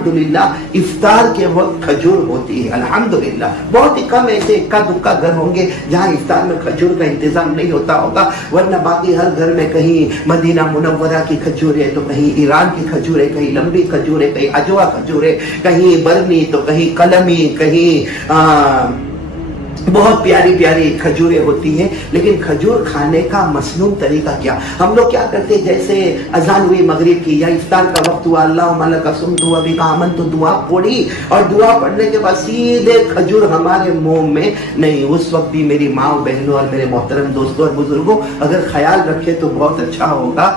अल्हम्दुलिल्लाह इफ्तार के वक्त खजूर होती है। अल्हम्दुलिल्लाह बहुत ही कम ऐसे इक्का दुक्का घर होंगे जहाँ इफ्तार में खजूर का इंतजाम नहीं होता होगा, वरना बाकी हर घर में कहीं मदीना मुनव्वरा की खजूर है तो कहीं ईरान की खजूर है, कहीं लंबी खजूर है, कहीं अजवा खजूर है, कहीं बरनी तो कहीं कलमी, कहीं बहुत प्यारी प्यारी खजूरें होती हैं। लेकिन खजूर खाने का मसनून तरीका क्या? हम लोग क्या करते हैं, जैसे अजान हुई मगरिब की या इफ्तार का वक्त हुआ, अल्लाह मलका सुमतु व बिका आमनतु, दुआ पढ़ी और दुआ पढ़ने के बाद सीधे खजूर हमारे मुंह में नहीं। उस वक्त भी मेरी माँ बहनों और मेरे मोहतरम दोस्तों और बुजुर्गों अगर ख्याल रखे तो बहुत अच्छा होगा।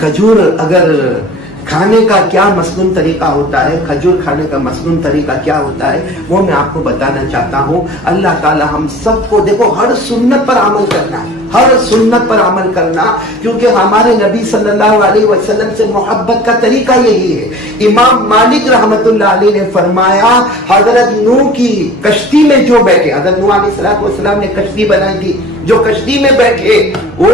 खजूर अगर खाने का क्या मसनून तरीका होता है, खजूर खाने का मसनून तरीका क्या होता है, वो मैं आपको बताना चाहता हूँ। अल्लाह ताला हम सबको देखो हर सुन्नत पर अमल करना है, हर सुन्नत पर अमल करना, क्योंकि हमारे नबी सल्लल्लाहु अलैहि वसल्लम से मोहब्बत का तरीका यही है। इमाम मालिक रहमतुल्लाह अलैह ने फरमाया, हजरत नूह की कश्ती में जो बैठे, हजरत नूह अलैहिस्सलाम ने कश्ती बनाई थी, जो कश्ती में बैठे वो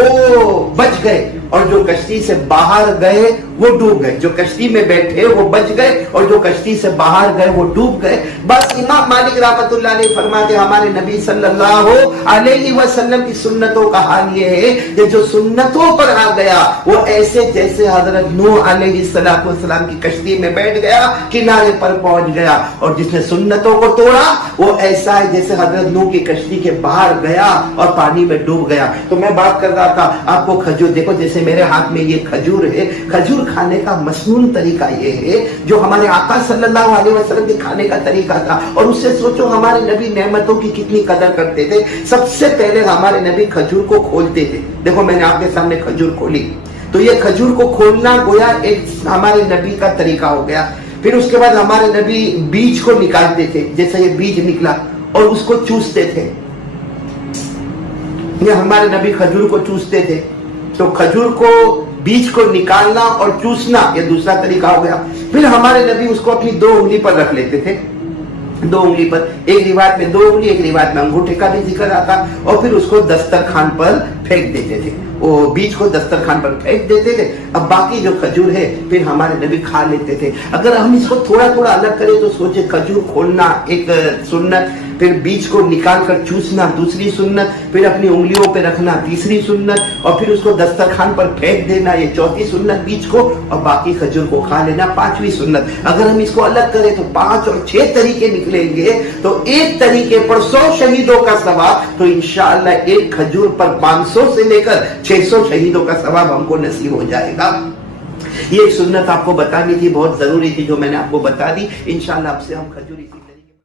बच गए और जो कश्ती से बाहर गए वो डूब गए। जो कश्ती में बैठे वो बच गए और जो कश्ती से बाहर गए वो डूब गए। बस इमाम मालिक रहमतुल्लाह अलैह फरमाते हमारे नबी सल्लल्लाहु अलैहि वसल्लम की सुन्नतों का हाल ये है कि जो सुन्नतों पर आ गया वो ऐसे जैसे हजरत नूह अलैहिस्सलाम की कश्ती में बैठ गया, किनारे पर पहुंच गया, और जिसने सुन्नतों को तोड़ा वो ऐसा है जैसे हजरत नूह की कश्ती के बाहर गया और पानी में डूब गया। तो मैं बात कर रहा था आपको खजूर, देखो जैसे मेरे हाथ में ये खजूर है, खजूर खाने का मसनून तरीका ये है जो हमारे आका सल्लल्लाहु अलैहि वसल्लम के खाने का तरीका था। और उससे सोचो हमारे नबी नेमतों की कितनी कदर करते थे। सबसे पहले हमारे नबी खजूर को खोलते थे। देखो मैंने आपके सामने खजूर खोली, तो ये खजूर को खोलना गोया एक हमारे नबी का तरीका हो गया। फिर उसके बाद हमारे नबी बीज को निकालते थे, जैसे ये बीज निकला और उसको चूसते थे। ये हमारे नबी खजूर को चूसते थे, तो खजूर को बीज को निकालना और चूसना ये दूसरा तरीका हो गया। फिर हमारे नबी उसको अपनी 2 उंगली पर रख लेते थे, 2 उंगली पर, एक रिवायत में 2 उंगली, एक रिवायत में अंगूठे का भी जिक्र आता, और फिर उसको दस्तरखान पर फेंक देते थे। वो बीज को दस्तरखान पर फेंक देते थे। अब बाकी जो खजूर है फिर हमारे नबी खा लेते थे। अगर हम इसको थोड़ा थोड़ा अलग करें तो सोचे, खजूर खोलना एक सुन्नत, फिर बीज को निकाल कर चूसना दूसरी सुन्नत, फिर अपनी उंगलियों पे रखना तीसरी सुन्नत, और फिर उसको दस्तरखान पर फेंक देना ये चौथी सुन्नत बीज को, और बाकी खजूर को खा लेना पांचवी सुन्नत। अगर हम इसको अलग करें तो 5 और 6 तरीके निकलेंगे, तो एक तरीके पर 100 शहीदों का सवाब, तो इंशाअल्लाह एक खजूर पर 500 से लेकर 600 शहीदों का सवाब हमको नसीब हो जाएगा। ये एक सुन्नत आपको बतानी थी, बहुत जरूरी थी, जो मैंने आपको बता दी। इंशाअल्लाह आपसे हम खजूर